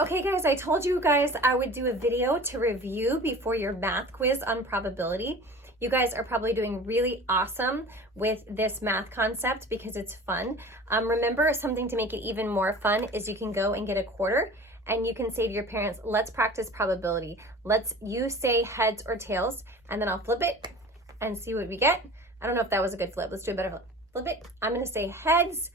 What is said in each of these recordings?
Okay guys, I told you guys I would do a video to review before your math quiz on probability. You guys are probably doing really awesome with this math concept because it's fun. Remember, something to make it even more fun is you can go and get a quarter and you can say to your parents, let's practice probability. You say heads or tails, and then I'll flip it and see what we get. I don't know if that was a good flip. Let's do a better flip. Flip it. I'm going to say heads.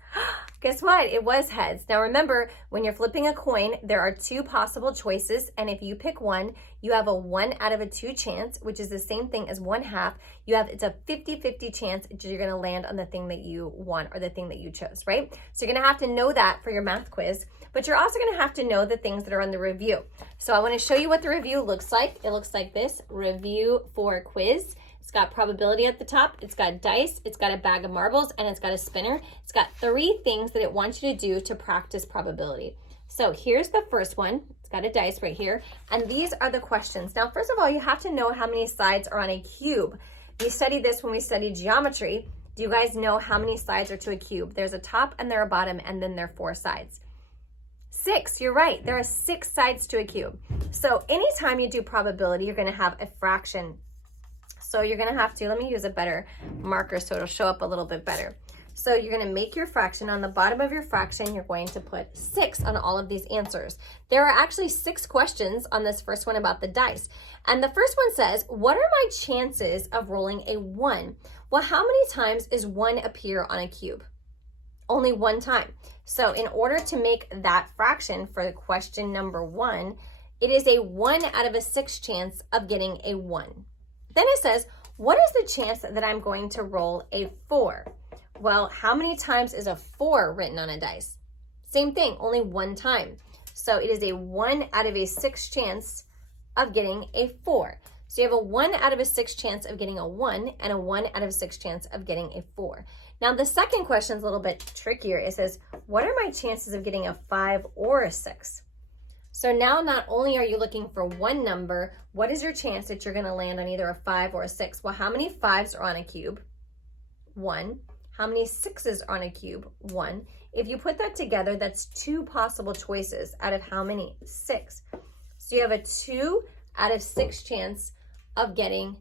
Guess what? It was heads. Now remember, when you're flipping a coin, there are two possible choices, and if you pick one, you have a 1 out of a 2 chance, which is the same thing as 1/2. It's a 50-50 chance that you're going to land on the thing that you want or the thing that you chose, right? So you're going to have to know that for your math quiz, but you're also going to have to know the things that are on the review. So I want to show you what the review looks like. It looks like this: review for quiz. It's got probability at the top, it's got dice, it's got a bag of marbles, and it's got a spinner. It's got 3 things that it wants you to do to practice probability. So here's the first one. It's got a dice right here, and these are the questions. Now, first of all, you have to know how many sides are on a cube. We studied this when we studied geometry. Do you guys know how many sides are to a cube? There's a top and there are a bottom, and then there are 4 sides. 6, you're right. There are 6 sides to a cube. So anytime you do probability, you're gonna have a fraction. So you're gonna have to, let me use a better marker so it'll show up a little bit better. So you're gonna make your fraction. On the bottom of your fraction, you're going to put 6 on all of these answers. There are actually 6 questions on this first one about the dice. And the first one says, what are my chances of rolling a 1? Well, how many times is 1 appear on a cube? Only 1 time. So in order to make that fraction for question number 1, it is a 1 out of a 6 chance of getting a 1. Then it says, what is the chance that I'm going to roll a 4? Well, how many times is a 4 written on a dice? Same thing, only 1 time. So it is a 1 out of a 6 chance of getting a 4. So you have a 1 out of a 6 chance of getting a 1 and a 1 out of a 6 chance of getting a 4. Now the second question is a little bit trickier. It says, what are my chances of getting a 5 or a 6? So now not only are you looking for one number, what is your chance that you're going to land on either a 5 or a 6? Well, how many 5s are on a cube? 1. How many 6s are on a cube? 1. If you put that together, that's 2 possible choices out of how many? 6. So you have a 2 out of 6 chance of getting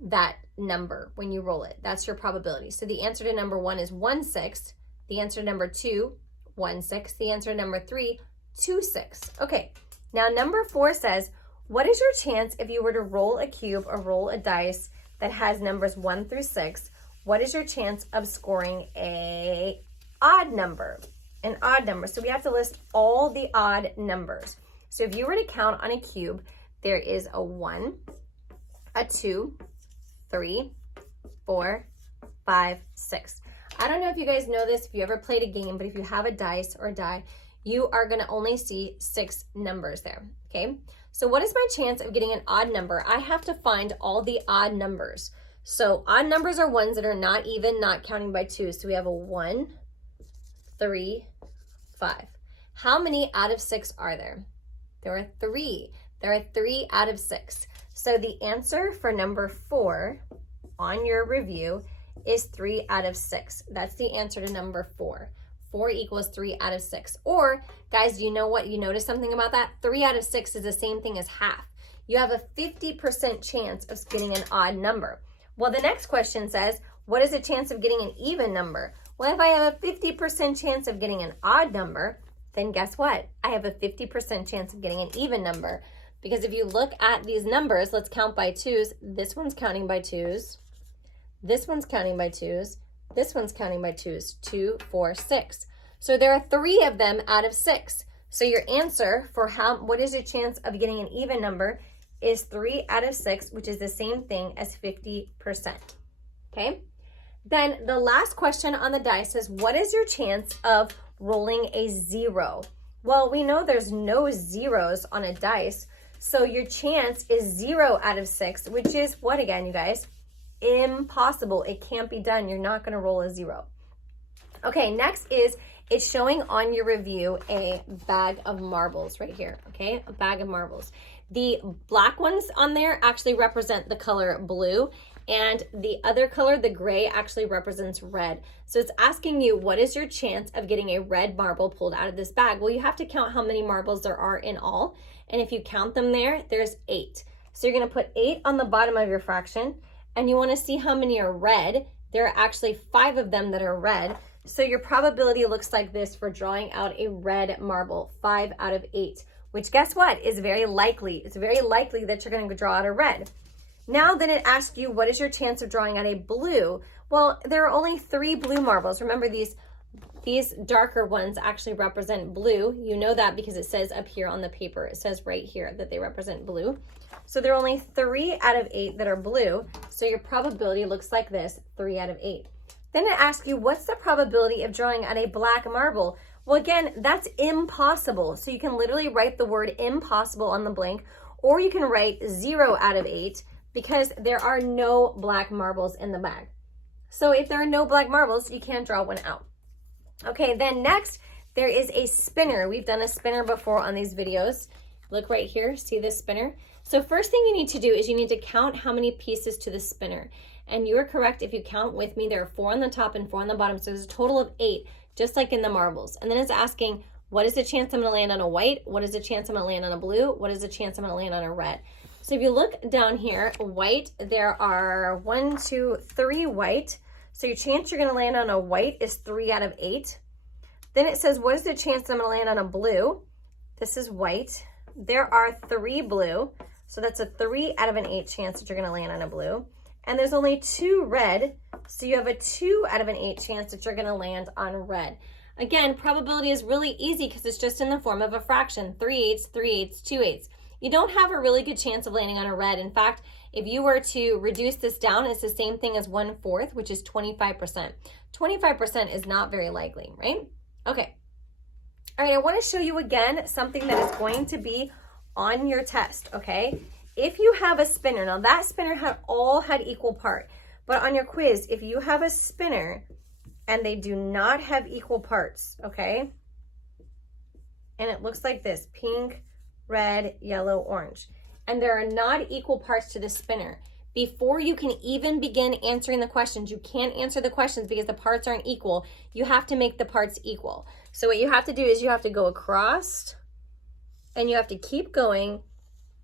that number when you roll it. That's your probability. So the answer to number 1 is 1/6. The answer to number 2, 1/6. The answer to number 3, 2/6. Okay, now number 4 says, what is your chance if you were to roll a cube or roll a dice that has numbers 1 through 6? What is your chance of scoring an odd number? An odd number. So we have to list all the odd numbers. So if you were to count on a cube, there is a 1, a 2, 3, 4, 5, 6. I don't know if you guys know this, if you ever played a game, but if you have a dice or a die, you are going to only see 6 numbers there, okay? So what is my chance of getting an odd number? I have to find all the odd numbers. So odd numbers are ones that are not even, not counting by 2. So we have a 1, 3, 5. How many out of 6 are there? There are 3. There are 3 out of 6. So the answer for number 4 on your review is 3 out of 6. That's the answer to number 4. 4 equals 3 out of 6. Or, guys, you know what? You notice something about that? 3 out of 6 is the same thing as half. You have a 50% chance of getting an odd number. Well, the next question says, what is the chance of getting an even number? Well, if I have a 50% chance of getting an odd number, then guess what? I have a 50% chance of getting an even number. Because if you look at these numbers, let's count by 2s. This one's counting by 2s. This one's counting by 2s. This one's counting by 2s, 2, 4, 6. So there are 3 of them out of 6. So your answer for what is your chance of getting an even number is 3 out of 6, which is the same thing as 50%. Okay? Then the last question on the dice says, what is your chance of rolling a 0? Well, we know there's no zeros on a dice. So your chance is 0 out of 6, which is what again, you guys? Impossible. It can't be done. You're not going to roll a 0. Okay, next is, it's showing on your review a bag of marbles right here, okay? A bag of marbles. The black ones on there actually represent the color blue, And the other color, the gray, actually represents red. So it's asking you, what is your chance of getting a red marble pulled out of this bag? Well, you have to count how many marbles there are in all. And if you count them there's 8. So you're gonna put 8 on the bottom of your fraction, and you wanna see how many are red. There are actually 5 of them that are red. So your probability looks like this for drawing out a red marble, 5 out of 8, which guess what, is very likely. It's very likely that you're gonna draw out a red. Now then it asks you, what is your chance of drawing out a blue? Well, there are only 3 blue marbles. Remember, these darker ones actually represent blue. You know that because it says up here on the paper, it says right here that they represent blue. So there are only 3 out of 8 that are blue. So your probability looks like this, 3 out of 8. Then it asks you, what's the probability of drawing out a black marble? Well, again, that's impossible. So you can literally write the word impossible on the blank, or you can write 0 out of 8 because there are no black marbles in the bag. So if there are no black marbles, you can't draw one out. Okay, then next, there is a spinner. We've done a spinner before on these videos. Look right here, see this spinner? So first thing you need to do is you need to count how many pieces to the spinner. And you are correct if you count with me. There are 4 on the top and 4 on the bottom, so there's a total of 8, just like in the marbles. And then it's asking, what is the chance I'm gonna land on a white? What is the chance I'm gonna land on a blue? What is the chance I'm gonna land on a red? So if you look down here, white, there are 1, 2, 3 white. So your chance you're gonna land on a white is 3 out of 8. Then it says, what is the chance I'm gonna land on a blue? This is white. There are 3 blue. So that's a 3 out of an 8 chance that you're gonna land on a blue. And there's only 2 red. So you have a 2 out of an 8 chance that you're gonna land on red. Again, probability is really easy because it's just in the form of a fraction, 3/8, 3/8, 2/8. You don't have a really good chance of landing on a red. In fact, if you were to reduce this down, it's the same thing as 1/4, which is 25%. 25% is not very likely, right? Okay. All right, I want to show you again something that is going to be on your test, okay? If you have a spinner, now that spinner had equal part, but on your quiz, if you have a spinner and they do not have equal parts, okay? And it looks like this, pink, red, yellow, orange. And there are not equal parts to the spinner. Before you can even begin answering the questions, you can't answer the questions because the parts aren't equal. You have to make the parts equal. So what you have to do is you have to go across and you have to keep going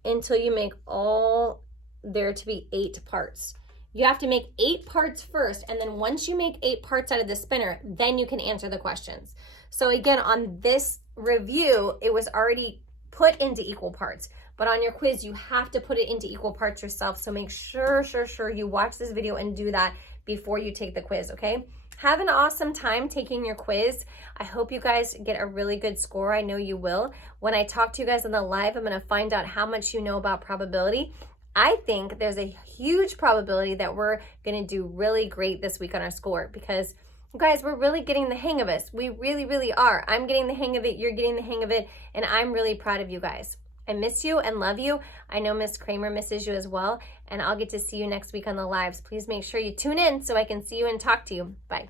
until you make all there to be 8 parts. You have to make 8 parts first, and then once you make 8 parts out of the spinner, then you can answer the questions. So again, on this review, it was already put into equal parts, but on your quiz, you have to put it into equal parts yourself. So make sure you watch this video and do that before you take the quiz, okay? Have an awesome time taking your quiz. I hope you guys get a really good score. I know you will. When I talk to you guys on the live, I'm gonna find out how much you know about probability. I think there's a huge probability that we're gonna do really great this week on our score because guys, we're really getting the hang of this. We really, really are. I'm getting the hang of it, you're getting the hang of it, and I'm really proud of you guys. I miss you and love you. I know Miss Kramer misses you as well, and I'll get to see you next week on the lives. Please make sure you tune in so I can see you and talk to you. Bye.